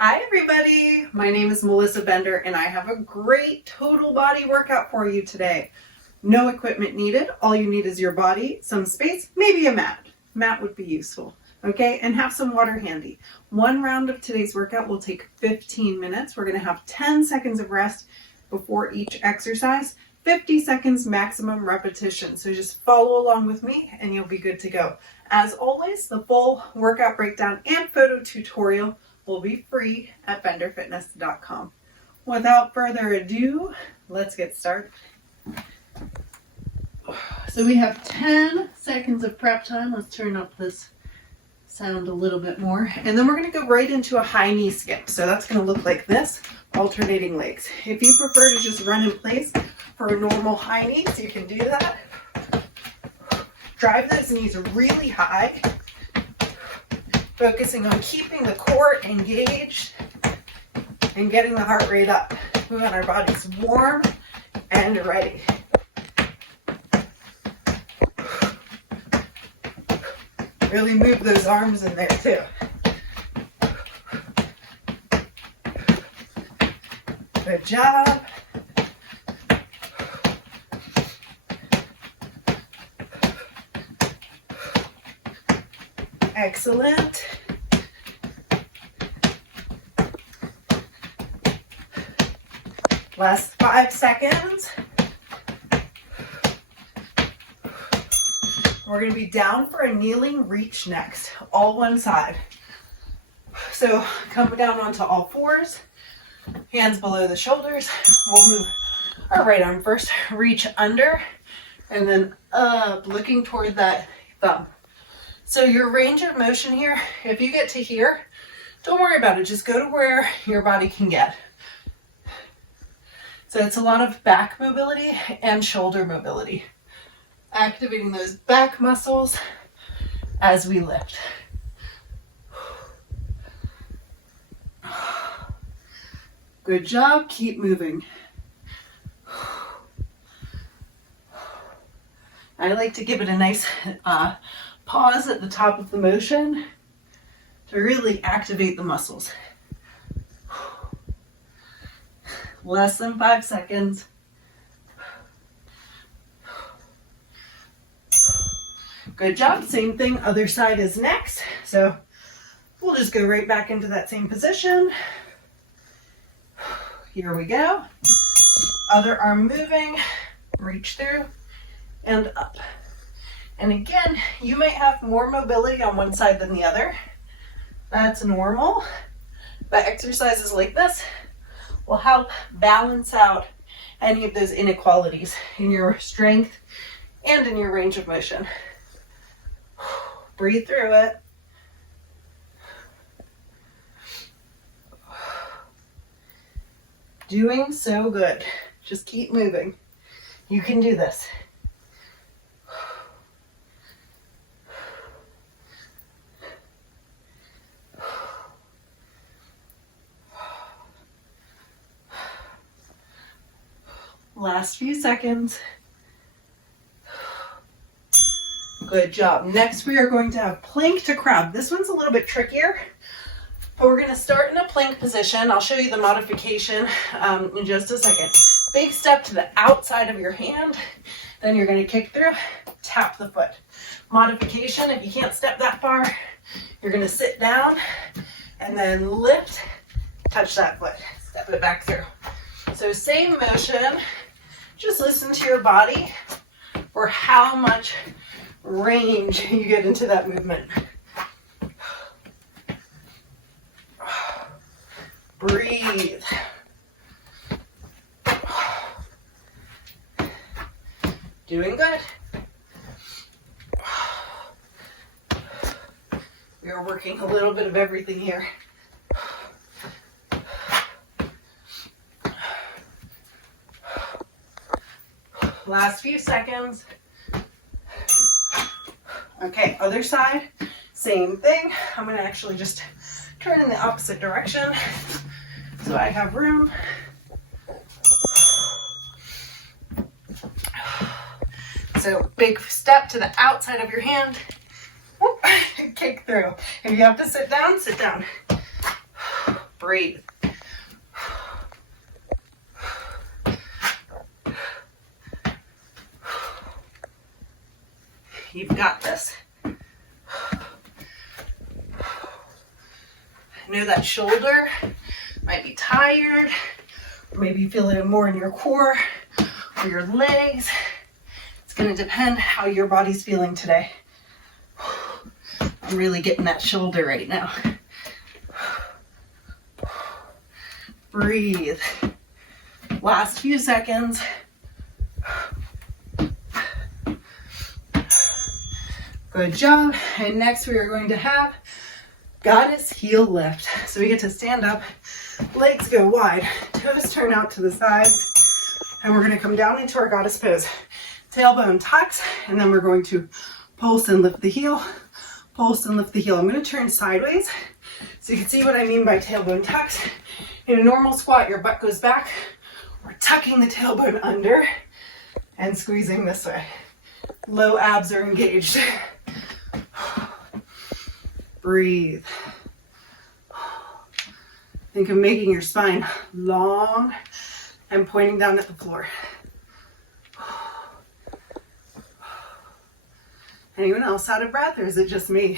Hi everybody, my name is Melissa Bender and I have a great total body workout for you today. No equipment needed, all you need is your body, some space, maybe a mat. Mat would be useful, okay? And have some water handy. One round of today's workout will take 15 minutes. We're gonna have 10 seconds of rest before each exercise, 50 seconds maximum repetition. So just follow along with me and you'll be good to go. As always, the full workout breakdown and photo tutorial will be free at benderfitness.com. Without further ado, let's get started. So we have 10 seconds of prep time. Let's turn up this sound a little bit more. And then we're going to go right into a high knee skip. So that's going to look like this, alternating legs. If you prefer to just run in place for a normal high knees, you can do that. Drive those knees really high, focusing on keeping the core engaged and getting the heart rate up. We want our bodies warm and ready. Really move those arms in there too. Good job. Excellent. Last 5 seconds. We're going to be down for a kneeling reach next, all one side. So come down onto all fours, hands below the shoulders. We'll move our right arm first, reach under, and then up, looking toward that thumb. So your range of motion here, if you get to here, don't worry about it. Just go to where your body can get. So it's a lot of back mobility and shoulder mobility. Activating those back muscles as we lift. Good job. Keep moving. I like to give it a nice pause at the top of the motion to really activate the muscles. Less than 5 seconds. Good job. Same thing, other side is next. So we'll just go right back into that same position. Here we go. Other arm moving, reach through and up. And again, you might have more mobility on one side than the other. That's normal. But exercises like this will help balance out any of those inequalities in your strength and in your range of motion. Breathe through it. Doing so good. Just keep moving. You can do this. Last few seconds. Good job. Next, we are going to have plank to crab. This one's a little bit trickier, but we're going to start in a plank position. I'll show you the modification in just a second. Big step to the outside of your hand. Then you're going to kick through, tap the foot. Modification, if you can't step that far, you're going to sit down and then lift, touch that foot, step it back through. So same motion, just listen to your body for how much range you get into that movement. Breathe. Doing good. We are working a little bit of everything here. Last few seconds. Okay, other side, same thing. I'm going to actually just turn in the opposite direction so I have room. So big step to the outside of your hand. Kick through. If you have to sit down, sit down. Breathe. You've got this. I know that shoulder might be tired, or maybe you feel it more in your core or your legs. It's going to depend how your body's feeling today. I'm really getting that shoulder right now. Breathe. Last few seconds. Good job. And next we are going to have goddess heel lift. So we get to stand up, legs go wide, toes turn out to the sides, and we're going to come down into our goddess pose. Tailbone tucks, and then we're going to pulse and lift the heel, pulse and lift the heel. I'm going to turn sideways so you can see what I mean by tailbone tucks. In a normal squat, your butt goes back. We're tucking the tailbone under and squeezing this way. Low abs are engaged. Breathe. Think of making your spine long and pointing down at the floor. Anyone else out of breath, or is it just me?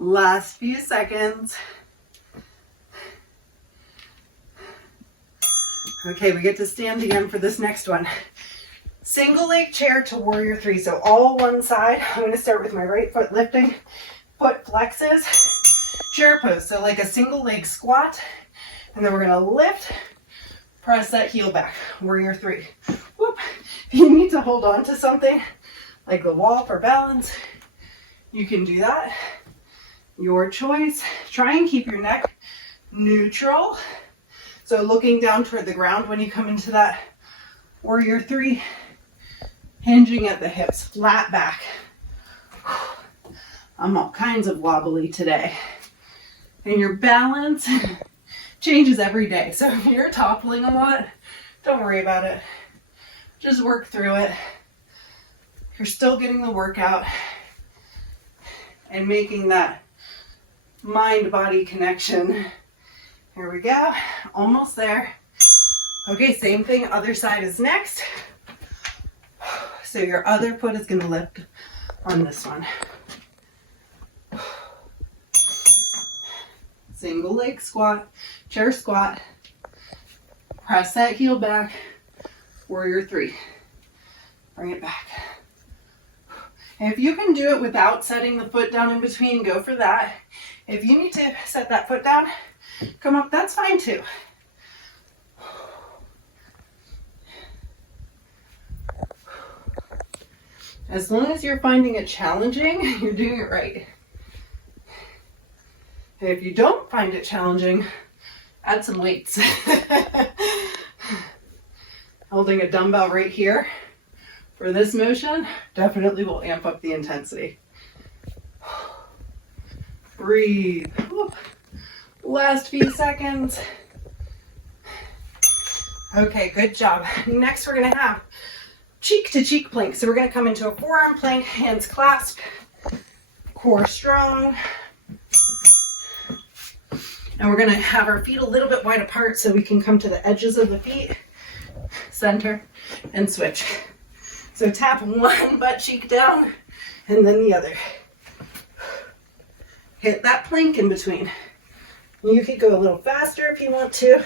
Last few seconds. Okay, we get to stand again for this next one. Single leg chair to warrior three. So all one side. I'm going to start with my right foot lifting. Foot flexes. Chair pose. So like a single leg squat. And then we're going to lift. Press that heel back. Warrior three. Whoop. If you need to hold on to something like the wall for balance, you can do that. Your choice. Try and keep your neck neutral. So looking down toward the ground when you come into that warrior three, hinging at the hips, flat back. I'm all kinds of wobbly today. And your balance changes every day. So if you're toppling a lot, don't worry about it. Just work through it. You're still getting the workout and making that mind-body connection. Here we go, almost there. Okay, same thing, other side is next. So your other foot is gonna lift on this one. Single leg squat, chair squat. Press that heel back, warrior three. Bring it back. And if you can do it without setting the foot down in between, go for that. If you need to set that foot down, come up, that's fine too. As long as you're finding it challenging, you're doing it right. And if you don't find it challenging, add some weights. Holding a dumbbell right here for this motion definitely will amp up the intensity. Breathe. Last few seconds. Okay, good job. Next, we're gonna have cheek to cheek plank. So we're gonna come into a forearm plank, hands clasped, core strong. And we're gonna have our feet a little bit wide apart so we can come to the edges of the feet, center, and switch. So tap one butt cheek down and then the other. Hit that plank in between. You could go a little faster if you want to.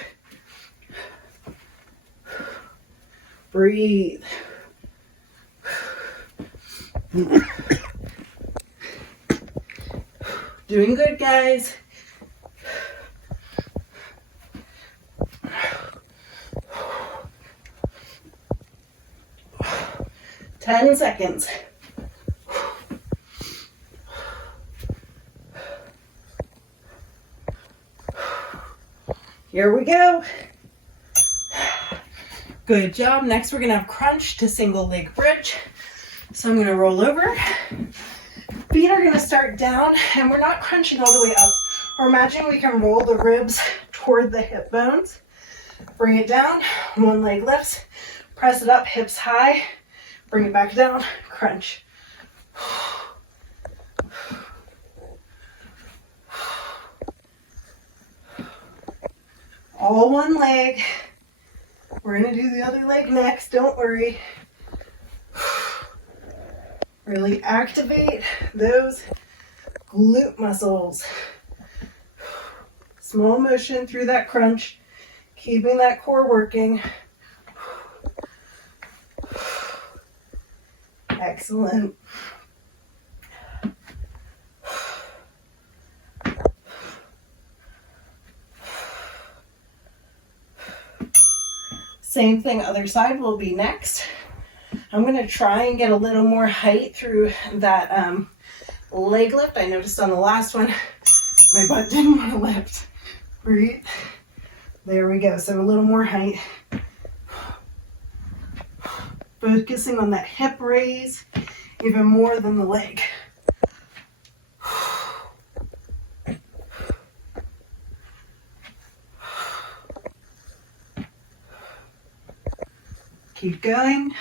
Breathe. Doing good, guys. 10 seconds. Here we go. Good job. Next, we're gonna have crunch to single leg bridge. So I'm gonna roll over. Feet are gonna start down, and we're not crunching all the way up. Or imagine we can roll the ribs toward the hip bones. Bring it down, one leg lifts, press it up, hips high, bring it back down, crunch. all one leg. We're gonna do the other leg next, don't worry. Really activate those glute muscles. Small motion through that crunch, keeping that core working. Excellent. Same thing, other side will be next. I'm going to try and get a little more height through that leg lift. I noticed on the last one, my butt didn't want to lift. Breathe. There we go. So a little more height. Focusing on that hip raise even more than the leg. Keep going.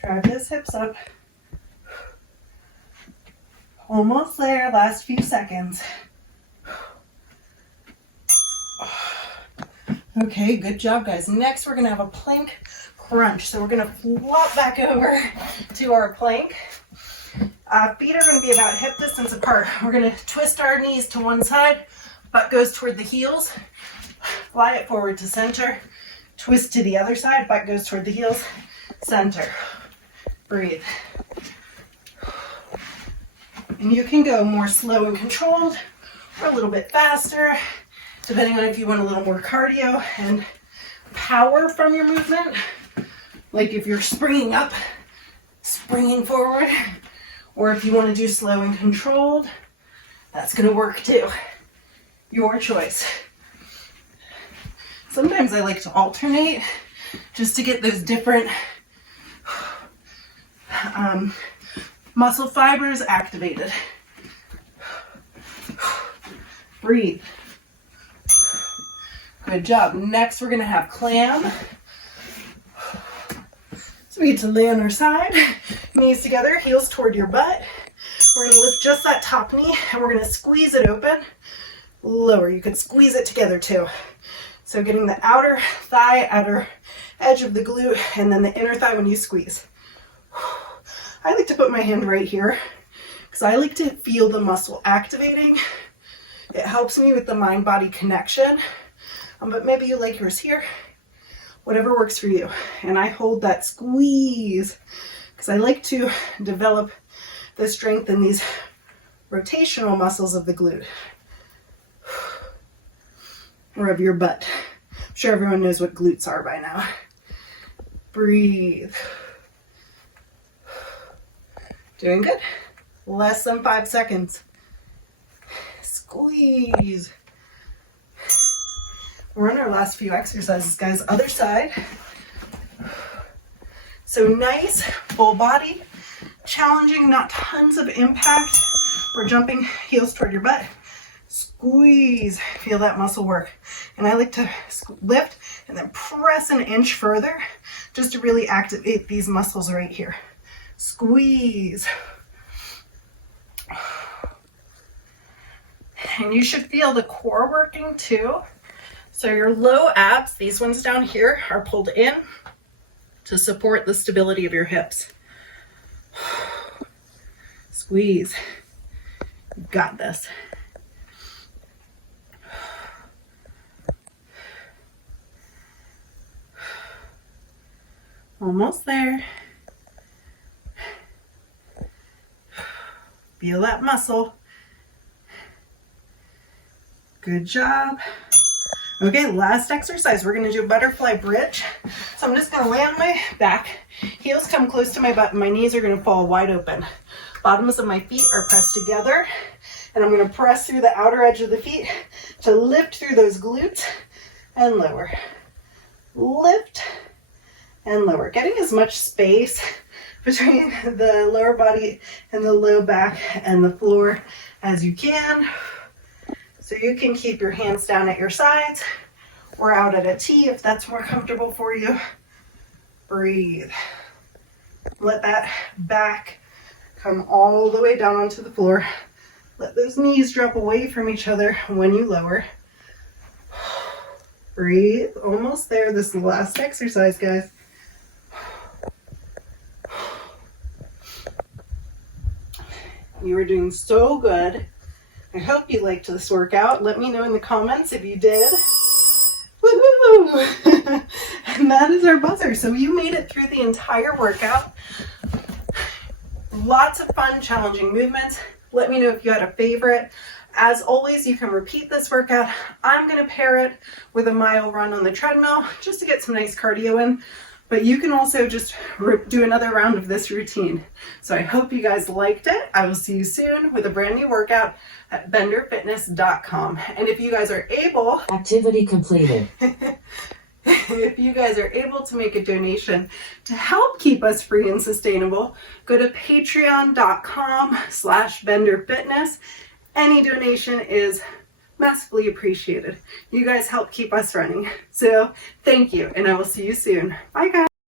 Drive those hips up. Almost there, last few seconds. Okay, good job, guys. Next, we're gonna have a plank crunch. So we're gonna flop back over to our plank. Feet are gonna be about hip distance apart. We're gonna twist our knees to one side, butt goes toward the heels, fly it forward to center, twist to the other side, butt goes toward the heels, center. Breathe. And you can go more slow and controlled or a little bit faster, depending on if you want a little more cardio and power from your movement. Like if you're springing up, springing forward, or if you want to do slow and controlled, that's going to work too. Your choice. Sometimes I like to alternate just to get those different muscle fibers activated. Breathe. Good job. Next, we're going to have clam. So we get to lay on our side, knees together, heels toward your butt. We're going to lift just that top knee and we're going to squeeze it open. Lower. You could squeeze it together too. So getting the outer thigh, outer edge of the glute, and then the inner thigh when you squeeze. I like to put my hand right here because I like to feel the muscle activating. It helps me with the mind-body connection. But maybe you like yours here, whatever works for you. And I hold that squeeze because I like to develop the strength in these rotational muscles of the glute or of your butt. I'm sure everyone knows what glutes are by now. Breathe. Doing good. Less than 5 seconds. Squeeze. We're on our last few exercises, guys. Other side. So nice, full body, challenging, not tons of impact. We're jumping heels toward your butt. Squeeze, feel that muscle work. And I like to lift and then press an inch further just to really activate these muscles right here. Squeeze. And you should feel the core working too. So your low abs, these ones down here, are pulled in to support the stability of your hips. Squeeze. You got this. Almost there. Feel that muscle. Good job. Okay, last exercise. We're going to do a butterfly bridge. So I'm just going to lay on my back. Heels come close to my butt and my knees are going to fall wide open. Bottoms of my feet are pressed together. And I'm going to press through the outer edge of the feet to lift through those glutes and lower. Lift and lower. Getting as much space between the lower body and the low back and the floor as you can. So you can keep your hands down at your sides or out at a T if that's more comfortable for you. Breathe. Let that back come all the way down onto the floor. Let those knees drop away from each other when you lower. Breathe. Almost there. This is the last exercise, guys. You are doing so good. I hope you liked this workout. Let me know in the comments if you did. Woohoo! And that is our buzzer. So you made it through the entire workout. Lots of fun, challenging movements. Let me know if you had a favorite. As always, you can repeat this workout. I'm going to pair it with a mile run on the treadmill just to get some nice cardio in. But you can also just do another round of this routine. So I hope you guys liked it. I will see you soon with a brand new workout at benderfitness.com. And if you guys are able... Activity completed. If you guys are able to make a donation to help keep us free and sustainable, go to patreon.com/benderfitness. Any donation is massively appreciated. You guys help keep us running. So thank you, and I will see you soon. Bye, guys.